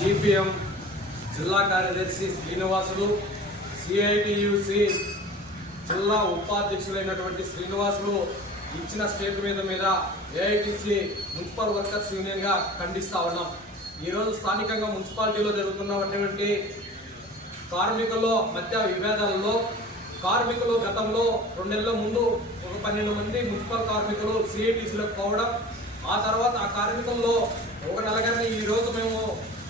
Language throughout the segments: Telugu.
సిపిఎం జిల్లా కార్యదర్శి శ్రీనివాసులు సిఐటియుసి జిల్లా ఉపాధ్యక్షులైనటువంటి శ్రీనివాసులు ఇచ్చిన స్టేట్ మీద మీద ఏఐటిసి మున్సిపల్ వర్కర్స్ యూనియన్గా ఖండిస్తూ ఖండిస్తా ఉన్నాం. ఈరోజు స్థానికంగా మున్సిపాలిటీలో జరుగుతున్నటువంటి కార్మికుల మధ్య విభేదాలలో కార్మికులు గతంలో రెండు నెలల ముందు ఒక పన్నెండు మంది మున్సిపల్ కార్మికులు సిఐటిసిలోకి పోవడం ఆ తర్వాత ఆ కార్మికుల్లో ఒక నలుగురిని ఈ రోజు మేము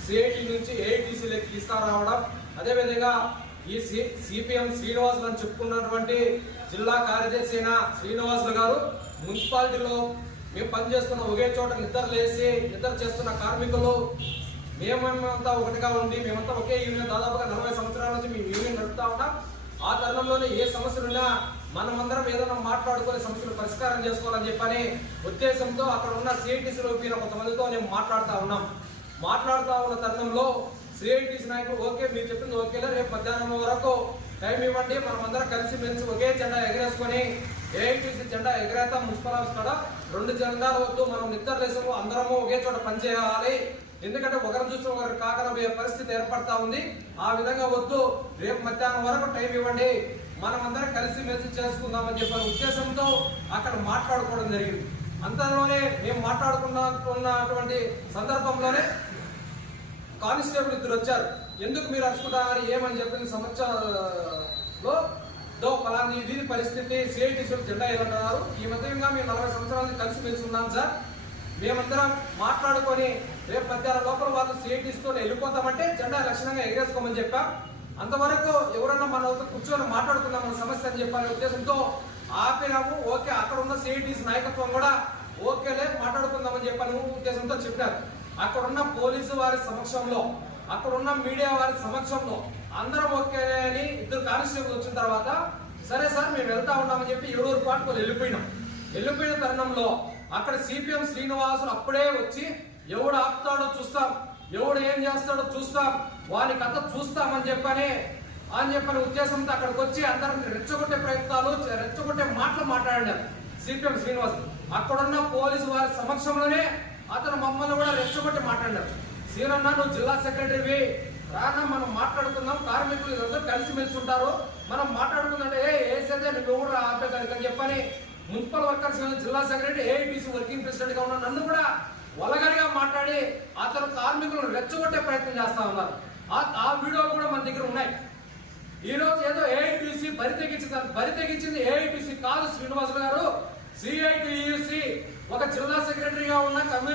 సిఐటి నుంచి ఏఐటిసిలోకి తీసుకురావడం. అదేవిధంగా ఈ సి సిపిఎం శ్రీనివాసులు అని చెప్పుకున్నటువంటి జిల్లా కార్యదర్శి అయిన శ్రీనివాసులు గారు మున్సిపాలిటీలో మేము పనిచేస్తున్న ఒకే చోట నిద్ర లేసి నిద్ర చేస్తున్న కార్మికులు మేమంతా ఒకటిగా ఉండి మేమంతా ఒకే యూనియన్ దాదాపుగా నలభై సంవత్సరాల నుంచి మేము యూనియన్ నడుపుతా ఉన్నాం. ఆ తరుణంలోనే ఏ సమస్యలున్నా మనమందరం ఏదైనా మాట్లాడుకొని సమస్యలు పరిష్కారం చేసుకోవాలని చెప్పని ఉద్దేశంతో అక్కడ ఉన్న సిఐటిసిలో పోయిన కొంతమందితో మేము మాట్లాడుతూ ఉన్నాం. మాట్లాడుతూ ఉన్న తరుణంలో సిఐటిసి నాయకులు ఓకే మీరు చెప్పింది ఓకేలా రేపు మధ్యాహ్నం వరకు టైం ఇవ్వండి. మనమందరం కలిసి మెలిసి ఒకే జెండా ఎగరేసుకొని ఏఐటీసీ జెండా ఎగరేస్తాం మున్సిపల్ ఆఫీస్ కాడ రెండు జెండాలు వద్దు మనం నిద్రలేసము అందరము ఒకే చోట పనిచేయాలి ఎందుకంటే ఒకరు చూస్తే ఒకరు కాకపోయే పరిస్థితి ఏర్పడతా ఉంది. ఆ విధంగా వద్దు రేపు మధ్యాహ్నం వరకు టైం ఇవ్వండి. మనం అందరం కలిసి మెలిసి చేసుకుందామని చెప్పిన ఉద్దేశంతో అక్కడ మాట్లాడుకోవడం జరిగింది. అంతలోనే మేము మాట్లాడుకున్నటువంటి సందర్భంలోనే కానిస్టేబుల్ ఇద్దరు వచ్చారు. ఎందుకు మీరు అరుచుకుంటారని ఏమని చెప్పిన సంవత్సరంలో దో పలాని దీని పరిస్థితి సిఐటిసి జెండా ఏదన్నారు ఈ మధ్యంగా మేము నలభై సంవత్సరాల నుంచి కలిసి మెలిసి ఉన్నాం సార్. మేమందరం మాట్లాడుకొని రేపు మధ్యాహ్నం లోపల వాళ్ళు సిఐటీస్తో వెళ్ళిపోతామంటే జెండా లక్షణంగా ఎగరేసుకోమని చెప్పాం. అంతవరకు ఎవరన్నా మన కూర్చొని మాట్లాడుకుందాం మన సమస్య అని చెప్పాలనే ఉద్దేశంతో ఆపినాము. ఓకే అక్కడ ఉన్న సిఐటిస్ నాయకత్వం కూడా ఓకేలే మాట్లాడుకుందామని చెప్పని ఉద్దేశంతో చెప్పారు. అక్కడ ఉన్న పోలీసు వారి సమక్షంలో అక్కడ ఉన్న మీడియా వారి సమక్షంలో అందరం ఓకే అని ఇద్దరు కానిస్టేబుల్ వచ్చిన తర్వాత సరే సార్ మేము వెళ్తా ఉన్నామని చెప్పి ఏడూరు పాటు వెళ్ళిపోయినాం. వెళ్ళిపోయిన తరుణంలో అక్కడ సిపిఎం శ్రీనివాసులు అప్పుడే వచ్చి ఎవడు ఆపుతాడో చూస్తాం ఎవడు ఏం చేస్తాడో చూస్తాం వాని కథ చూస్తామని చెప్పని అని చెప్పని ఉద్దేశంతో అక్కడికి వచ్చి అందరం రెచ్చగొట్టే ప్రయత్నాలు రెచ్చగొట్టే మాటలు మాట్లాడారు సిపిఎం శ్రీనివాస్ అక్కడున్న పోలీసు వారి సమక్షంలోనే అతను మమ్మల్ని కూడా రెచ్చగొట్టి మాట్లాడారు. సీనన్న నువ్వు జిల్లా సెక్రటరీవి. రానా మనం మాట్లాడుకుందాం. కార్మికులు ఇదంతా కలిసి మెలిసి ఉంటారు మనం మాట్లాడుకుందంటే ఏ ఏసేదే నువ్వు కూడా ఆపేదానికి అని చెప్పని మున్సిపల్ వర్కర్స్ జిల్లా సెక్రటరీ ఏఐటీసీ వర్కింగ్ ప్రెసిడెంట్గా ఉన్న నన్ను కూడా వలగరిగా మాట్లాడి అతను కార్మికులను రెచ్చగొట్టే ప్రయత్నం చేస్తా ఉన్నారు. ఆ- వీడియోలు కూడా మన దగ్గర ఉన్నాయి. ఈ రోజు ఏదో ఏఐటీసీ బరి తెగించింది బరి తెగించింది ఏఐటీసీ కాదు శ్రీనివాసులు గారు. సిఐటియుసి ఒక జిల్లా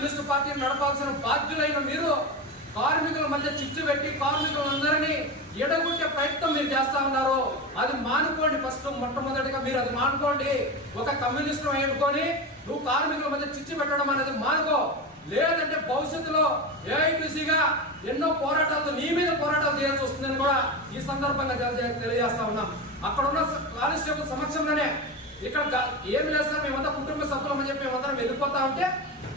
కమ్యూనిస్టు పార్టీని నడపాల్సిన బాధ్యులైన మీరు కార్మికుల మధ్య చిచ్చు పెట్టి కార్మికులందరినీ ఎడగొట్టే ప్రయత్నం మీరు చేస్తా ఉన్నారు. అది మానుకోండి ఫస్ట్ మొట్టమొదటిగా మీరు అది మానుకోండి. ఒక కమ్యూనిస్టు అయ్యుకొని నువ్వు కార్మికుల మధ్య చిచ్చు పెట్టడం అనేది మానుకో. లేదంటే భవిష్యత్తులో ఏఐటీసీగా ఎన్నో పోరాటాలతో నీ మీద పోరాటాలు చేయాల్సి వస్తుందని కూడా ఈ సందర్భంగా తెలియజేస్తా ఉన్నాం. అక్కడ ఉన్న కానిస్టేబుల్ సమక్షంలోనే ఇక్కడ ఏం లేదు సార్ మేమంతా కుటుంబ సభ్యులం అని చెప్పి మేమందరం వెళ్ళిపోతా ఉంటే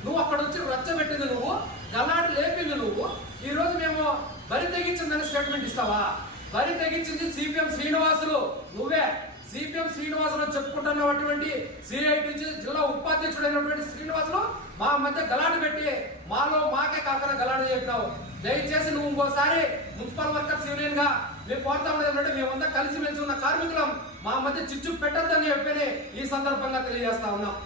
నువ్వు అక్కడ వచ్చి రచ్చబెట్టింది నువ్వు గలాటి లేపింది నువ్వు. ఈ రోజు మేము బరి తెగించిందని స్టేట్మెంట్ ఇస్తావా? బరి తెగించింది సిపిఎం శ్రీనివాసులు. నువ్వే సిపిఎం శ్రీనివాసులు చెప్పుకుంటున్నటువంటి సిఐటి జిల్లా ఉపాధ్యక్షుడైనటువంటి శ్రీనివాసులు మా మధ్య గలాడు పెట్టి మాలో మాకే కాకుండా గలాడు చెప్పినావు దయచేసి నువ్వు ఇంకోసారి మున్సిపల్ వర్కర్స్ యూనియన్గా మేము కోరుతా ఉండేది మేమంతా కలిసి మెలిసి ఉన్న కార్మికులం మా మధ్య చిచ్చు పెట్టద్దని చెప్పి ఈ సందర్భంగా తెలియజేస్తా ఉన్నాం.